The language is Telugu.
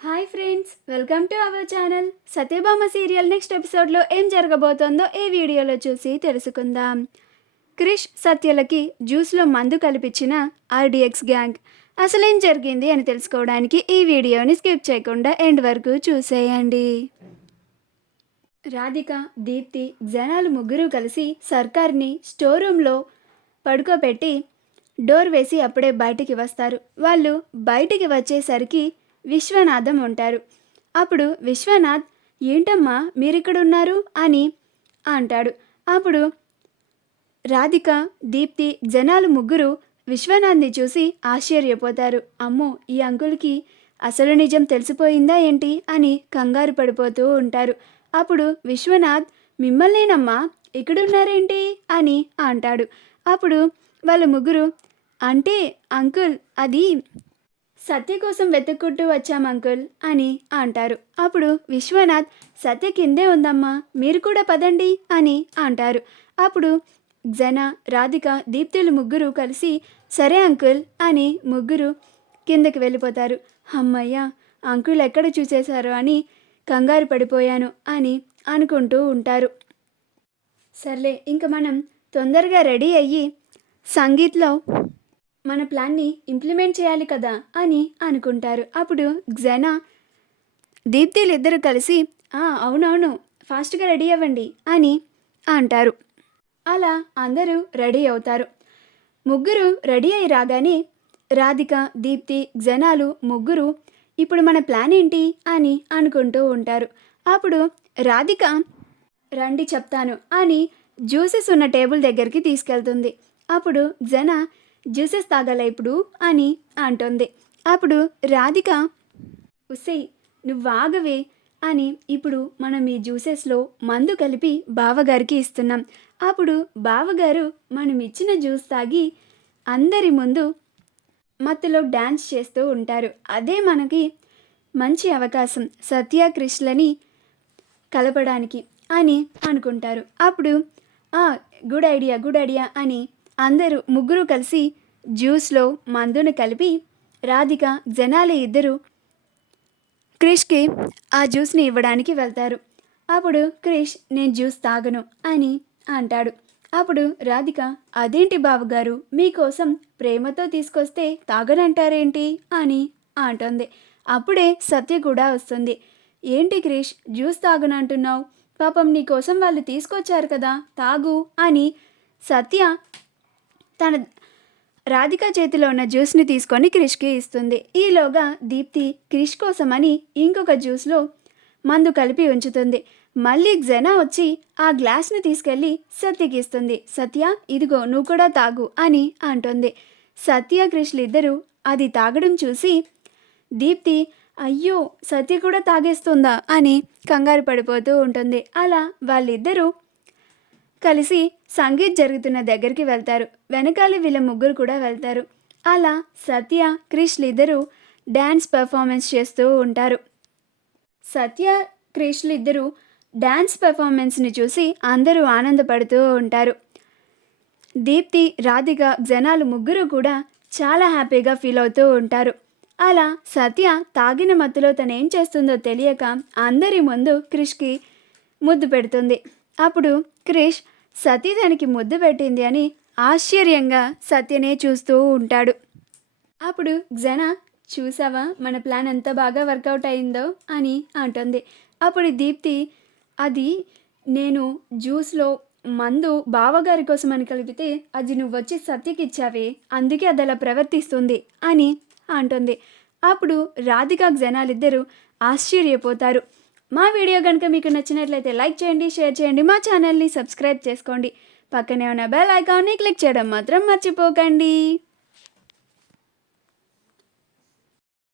Hi friends, welcome to our channel. Satyabhama serial next ఎపిసోడ్లో ఏం జరగబోతోందో ఈ వీడియోలో చూసి తెలుసుకుందాం. క్రిష్ సత్యలకి జ్యూస్లో మందు కల్పించిన ఆర్డిఎక్స్ గ్యాంగ్ అసలేం జరిగింది అని తెలుసుకోవడానికి ఈ వీడియోని స్కిప్ చేయకుండా ఎండ్ వరకు చూసేయండి. రాధిక, దీప్తి, జనాలు ముగ్గురు కలిసి సర్కార్ని స్టోర్ రూమ్లో పడుకోబెట్టి డోర్ వేసి అప్పుడే బయటికి వస్తారు. వాళ్ళు బయటికి వచ్చేసరికి విశ్వనాథం ఉంటారు. అప్పుడు విశ్వనాథ్, ఏంటమ్మా మీరిక్కడున్నారు అని అంటాడు. అప్పుడు రాధిక, దీప్తి, జనాలు ముగ్గురు విశ్వనాథ్ని చూసి ఆశ్చర్యపోతారు. అమ్మో, ఈ అంకుల్కి అసలు నిజం తెలిసిపోయిందా ఏంటి అని కంగారు పడిపోతూ ఉంటారు. అప్పుడు విశ్వనాథ్, మిమ్మల్నేనమ్మా, ఇక్కడున్నారేంటి అని అంటాడు. అప్పుడు వాళ్ళ ముగ్గురు, అంటే అంకుల్, అది సత్య కోసం వెతుక్కుంటూ వచ్చాం అంకుల్ అని అంటారు. అప్పుడు విశ్వనాథ్, సత్య కిందే ఉందమ్మా, మీరు కూడా పదండి అని అంటారు. అప్పుడు జన, రాధిక, దీప్తులు ముగ్గురు కలిసి సరే అంకుల్ అని ముగ్గురు కిందకి వెళ్ళిపోతారు. అమ్మయ్య, అంకుల్ ఎక్కడ చూసేశారు అని కంగారు పడిపోయాను అని అనుకుంటూ ఉంటారు. సర్లే, ఇంక మనం తొందరగా రెడీ అయ్యి సంగీత్లో మన ప్లాన్ని ఇంప్లిమెంట్ చేయాలి కదా అని అనుకుంటారు. అప్పుడు జన, దీప్తిలు ఇద్దరు కలిసి అవునవును, ఫాస్ట్గా రెడీ అవ్వండి అని అంటారు. అలా అందరూ రెడీ అవుతారు. ముగ్గురు రెడీ అయి రాగానే రాధిక, దీప్తి, జనాలు ముగ్గురు ఇప్పుడు మన ప్లాన్ ఏంటి అని అనుకుంటూ ఉంటారు. అప్పుడు రాధిక, రండి చెప్తాను అని జ్యూసెస్ ఉన్న టేబుల్ దగ్గరికి తీసుకెళ్తుంది. అప్పుడు జన, జ్యూసెస్ తాగాల ఇప్పుడు అని అంటుంది. అప్పుడు రాధిక, ఉస్సై నువ్వు ఆగవే అని, ఇప్పుడు మనం ఈ జ్యూసెస్లో మందు కలిపి బావగారికి ఇస్తున్నాం. అప్పుడు బావగారు మనం ఇచ్చిన జ్యూస్ తాగి అందరి ముందు మత్తులో డ్యాన్స్ చేస్తూ ఉంటారు. అదే మనకి మంచి అవకాశం సత్య క్రిష్లని కలపడానికి అని అనుకుంటారు. అప్పుడు గుడ్ ఐడియా అని అందరూ ముగ్గురు కలిసి జ్యూస్లో మందును కలిపి రాధిక, జనాలు ఇద్దరు క్రిష్కి ఆ జ్యూస్ని ఇవ్వడానికి వెళ్తారు. అప్పుడు క్రిష్, నేను జ్యూస్ తాగను అని అంటాడు. అప్పుడు రాధిక, అదేంటి బావగారు, మీకోసం ప్రేమతో తీసుకొస్తే తాగనంటారేంటి అని అంటుంది. అప్పుడే సత్య కూడా వస్తుంది. ఏంటి క్రిష్, జ్యూస్ తాగనంటున్నావు, పాపం నీకోసం వాళ్ళు తీసుకొచ్చారు కదా, తాగు అని సత్య తన రాధిక చేతిలో ఉన్న జ్యూస్ని తీసుకొని క్రిష్కి ఇస్తుంది. ఈలోగా దీప్తి క్రిష్ కోసమని ఇంకొక జ్యూస్లో మందు కలిపి ఉంచుతుంది. మళ్ళీ జన వచ్చి ఆ గ్లాస్ని తీసుకెళ్ళి సత్యకి ఇస్తుంది. సత్య, ఇదిగో నువ్వు కూడా తాగు అని అంటుంది. సత్య, క్రిష్లు ఇద్దరు అది తాగడం చూసి దీప్తి, అయ్యో సత్య కూడా తాగేస్తుందా అని కంగారు పడిపోతూ ఉంటుంది. అలా వాళ్ళిద్దరూ కలిసి సంగీత్ జరుగుతున్న దగ్గరికి వెళ్తారు. వెనకాల వీళ్ళ ముగ్గురు కూడా వెళ్తారు. అలా సత్య, క్రిష్లు ఇద్దరు డ్యాన్స్ పెర్ఫార్మెన్స్ చేస్తూ ఉంటారు. సత్య, క్రిష్లు ఇద్దరు డ్యాన్స్ పెర్ఫార్మెన్స్ని చూసి అందరూ ఆనందపడుతూ ఉంటారు. దీప్తి, రాధిక, జనాలు ముగ్గురు కూడా చాలా హ్యాపీగా ఫీల్ అవుతూ ఉంటారు. అలా సత్య తాగిన మత్తులో తను ఏం చేస్తుందో తెలియక అందరి ముందు క్రిష్కి ముద్దు పెడుతుంది. అప్పుడు క్రిష్ సతీ దానికి ముద్దు పెట్టింది అని ఆశ్చర్యంగా సత్యనే చూస్తూ ఉంటాడు. అప్పుడు జన, చూసావా మన ప్లాన్ ఎంత బాగా వర్కౌట్ అయిందో అని అంటుంది. అప్పుడు దీప్తి, అది నేను జ్యూస్లో మందు బావగారి కోసం అని కలిపితే అది నువ్వు వచ్చి సత్యకి ఇచ్చావే, అందుకే అది అలా ప్రవర్తిస్తుంది అని అంటుంది. అప్పుడు రాధిక, జనాలిద్దరూ ఆశ్చర్యపోతారు. మా వీడియో కనుక మీకు నచ్చినట్లయితే లైక్ చేయండి, షేర్ చేయండి, మా ఛానల్ని సబ్స్క్రైబ్ చేసుకోండి, పక్కనే ఉన్న బెల్ ఐకాన్ని క్లిక్ చేయడం మాత్రం మర్చిపోకండి.